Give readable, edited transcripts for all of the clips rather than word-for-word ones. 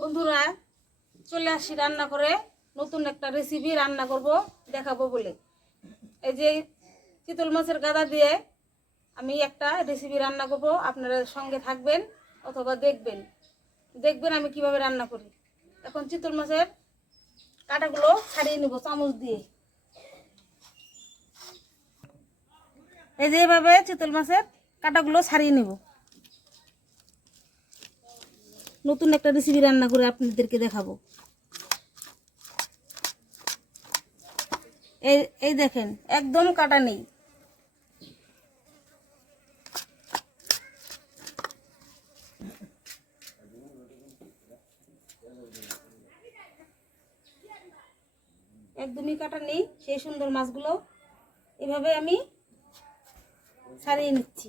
বন্ধুরা চলে আসি রান্না করে নতুন একটা রেসিপি রান্না করব দেখাবো বলে। এই যে চিতল মাছের গাদা দিয়ে আমি একটা রেসিপি রান্না করব, আপনারা সঙ্গে থাকবেন অথবা দেখবেন আমি কিভাবে রান্না করি। এখন চিতল মাছের কাঁটাগুলো ছাড়িয়ে নেব চামচ দিয়ে। এই যে এভাবে চিতল মাছের কাঁটাগুলো ছাড়িয়ে নেব, নতুন একটা রেসিপি রান্না করে আপনাদেরকে দেখাবো। এই দেখেন একদম কাটা নেই। একদমই কাটা নেই, সেই সুন্দর মাছগুলো এভাবে আমি ছাড়িয়ে নিচ্ছি।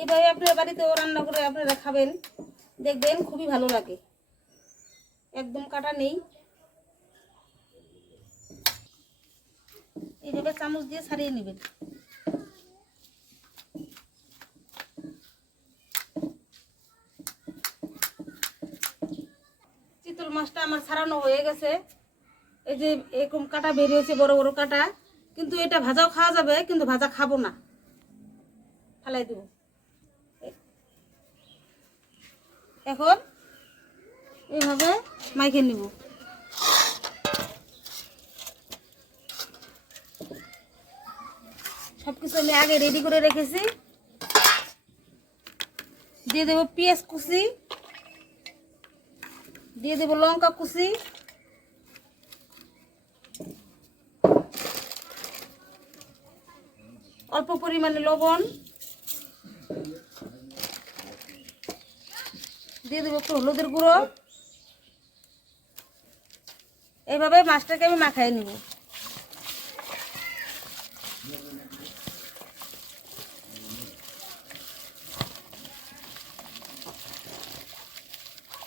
এইভাবে আপনার বাড়িতেও রান্না করে আপনারা খাবেন, দেখবেন খুবই ভালো লাগে। একদম কাটা নেই, এইভাবে চামচ দিয়ে ছাড়িয়ে নেবেন। চিতল মাছটা আমার ছাড়ানো হয়ে গেছে। এই যে এরকম কাটা বেরিয়েছে, বড় বড় কাটা, কিন্তু এটা ভাজাও খাওয়া যাবে, কিন্তু ভাজা খাবো না, ফেলাই দেব। এখন এইভাবে মাইকে নিব। সবকিছু আমি আগে রেডি করে রেখেছি। দিয়ে দেবো পেঁয়াজ কুচি, দিয়ে দেবো লঙ্কা কুচি, অল্প পরিমাণে লবণ, দিয়ে দেবো একটু হলুদের গুঁড়ো। এইভাবে মাছটাকে আমি মাখাই নিব।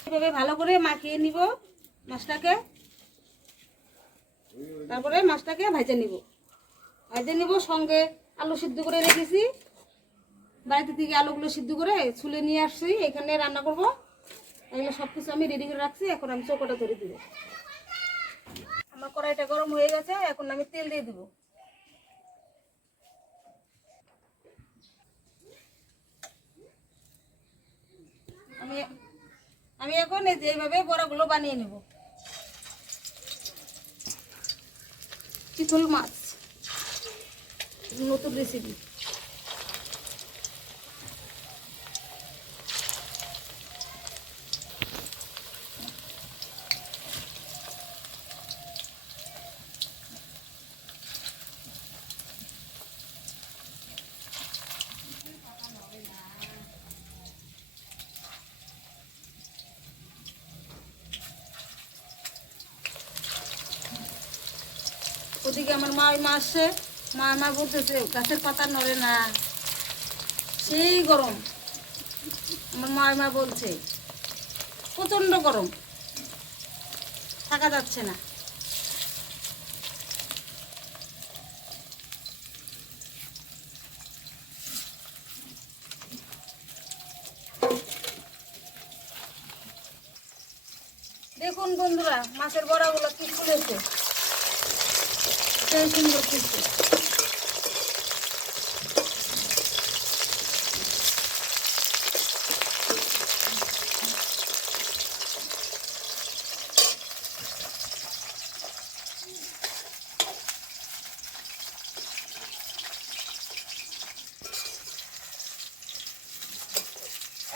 এইভাবে ভালো করে মাখিয়ে নিব মাছটাকে। তারপরে মাছটাকে ভেজে নিব। সঙ্গে আলু সিদ্ধ করে রেখেছি, বাড়িতে থেকে আলুগুলো সিদ্ধ করে ছুলে নিয়ে আসছি, এখানে রান্না করব। এগুলো সব কিছু আমি রেডি করে রাখছি। এখন আমি চৌকাটা ধরে দিব। আমার কড়াইটা গরম হয়ে গেছে, এখন আমি তেল দিয়ে দিব। আমি এখন এই যে এইভাবে বড়াগুলো বানিয়ে নেব। চিতল মাছ নতুন রেসিপি। ওদিকে আমার মা আসছে, মা বলতেছে গাছের পাতা নড়ে না, সেই গরম। আমার মা বলছে প্রচন্ড গরম, থাকা যাচ্ছে না। দেখুন বন্ধুরা, মাছের বড়াগুলো কি ফুলেছে, সেই সুন্দর ফুলছে।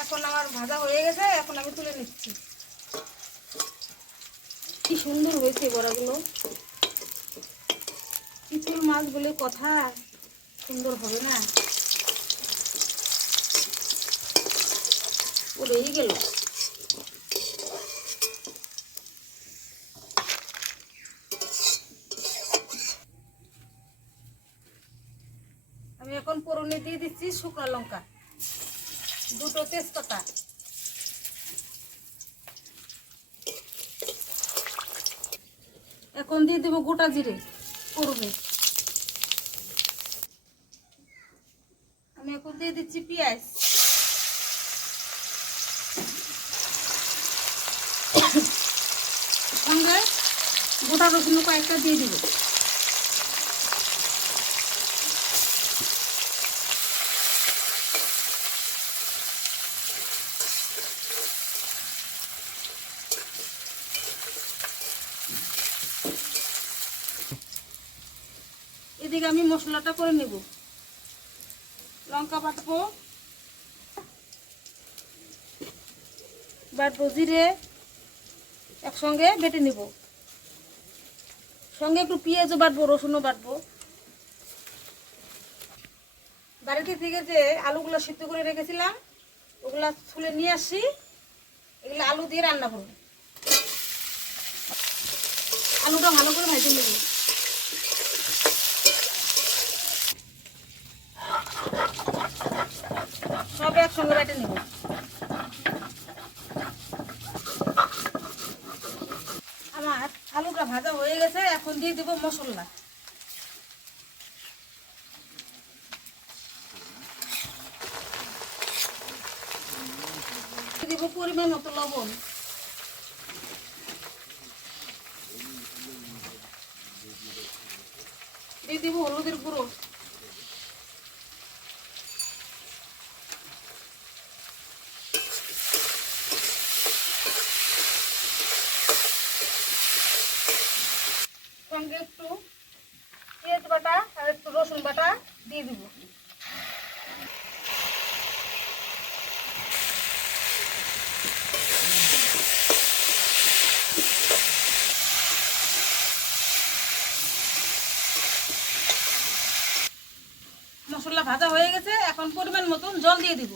এখন আমার ভাজা হয়ে গেছে, এখন আমি তুলে নিচ্ছি। কি সুন্দর হয়েছে বড়াগুলো। চিতল মাছ বলে কথা, সুন্দর হবে না? পড়েই গেল। আমি এখন ফোড়নে দিয়ে দিচ্ছি শুকনো লঙ্কা, দুটো তেজপাতা, এখন দিয়ে দেবো গোটা জিরে ফোড়নে। আমি এখন দিয়ে দিচ্ছি পেঁয়াজ। আদা রসুন কয়েকটা দিয়ে দিব। এদিকে আমি মশলাটা করে নেব। লঙ্কা বাটবো, জিরে একসঙ্গে বেটে নিব, সঙ্গে একটু পেঁয়াজও বাটবো, রসুনও বাটবো। বাড়িতে থেকে যে আলুগুলো সিদ্ধ করে রেখেছিলাম ওগুলা ছুলে নিয়ে আসি, এগুলো আলু দিয়ে রান্না করব। আলুটা ভালো করে ভেজে নেব। সব একসঙ্গে বেটে নেব। আমার আলুটা ভাজা হয়ে গেছে, এখন দিয়ে দেব মশলা। দিব পরিমাণ মতো লবণ, দিয়ে দিব হলুদের গুঁড়ো, সঙ্গে একটু পেঁয়াজ বাটা আর একটু রসুন বাটা দিয়ে দিব। মশলা ভাজা হয়ে গেছে, এখন পরিমাণ মতন জল দিয়ে দিব।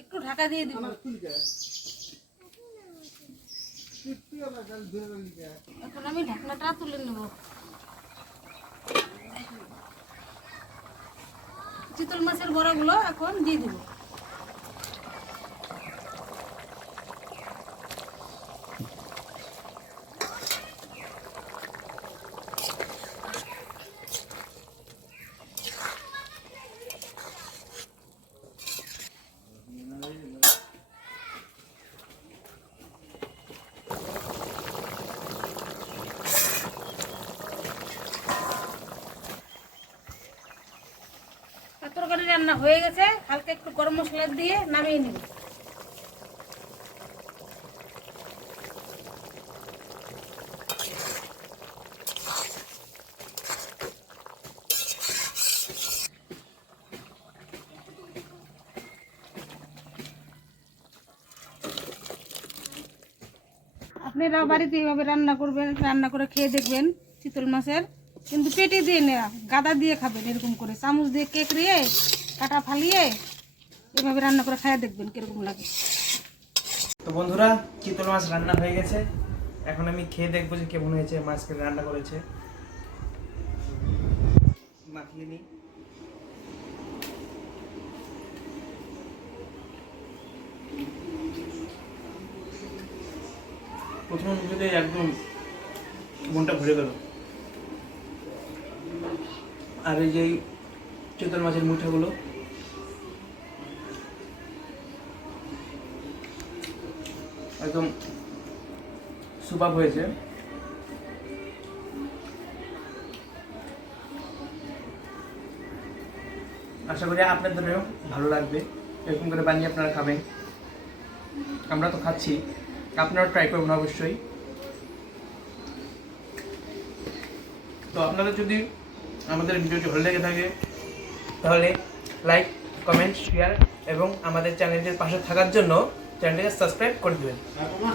একটু ঢাকা দিয়ে দিব। এখন আমি ঢাকনাটা তুলে নেব। চিতল মাছের বড়াগুলো এখন দিয়ে দিব। তরকারি রান্না হয়ে গেছে, হালকা একটু গরম মশলা দিয়ে নামিয়ে নিব। আপনারা বাড়িতে এইভাবে রান্না করবেন, রান্না করে খেয়ে দেখবেন চিতল মাছের, কিন্তু পেটে দিয়ে নেওয়া, গাদা দিয়ে খাবেন। এরকম করে চামচ দিয়ে কেকড়িয়ে কাটা ফালিয়ে এভাবে রান্না করে খাইয়ে দেখবেন কিরকম লাগে। তো বন্ধুরা, চিতল মাছ রান্না হয়ে গেছে, এখন আমি খেয়ে দেখবো যে কেমন হয়েছে। মাছকে রান্না করেছে, মাখিয়ে নিই। প্রথম মুখে একদম মনটা ভরে গেল। আর এই যে চিতল মাছের মুঠাগুলো একদম সুপার হয়েছে। আশা করি আপনাদেরও ভালো লাগবে, এরকম করে বানিয়ে আপনারা খাবেন। আমরা তো খাচ্ছি, আপনারাও ট্রাই করবেন অবশ্যই। তো আপনাদের যদি আমাদের ভিডিওটি ভালো লেগে থাকে তাহলে লাইক, কমেন্ট, শেয়ার এবং আমাদের চ্যানেলটির পাশে থাকার জন্য চ্যানেলটিকে সাবস্ক্রাইব করে দেবেন।